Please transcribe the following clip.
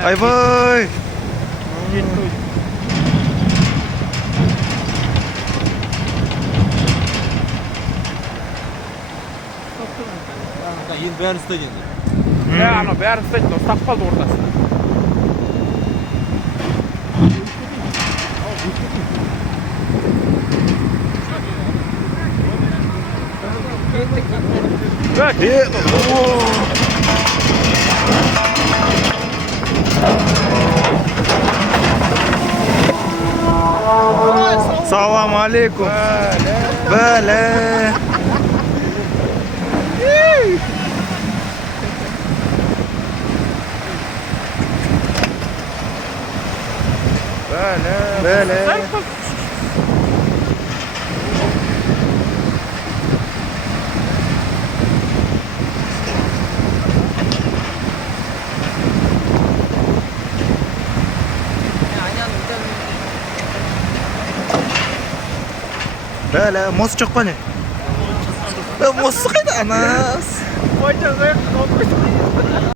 Ayvay. Енді бәрін ұстайды енді. Анау бәрін ұстайды, ұстап қалды ортасында. Салам алейкум. Бәле. Бәле. Бәле, мост жоқ па не? Мост қайда? Анас.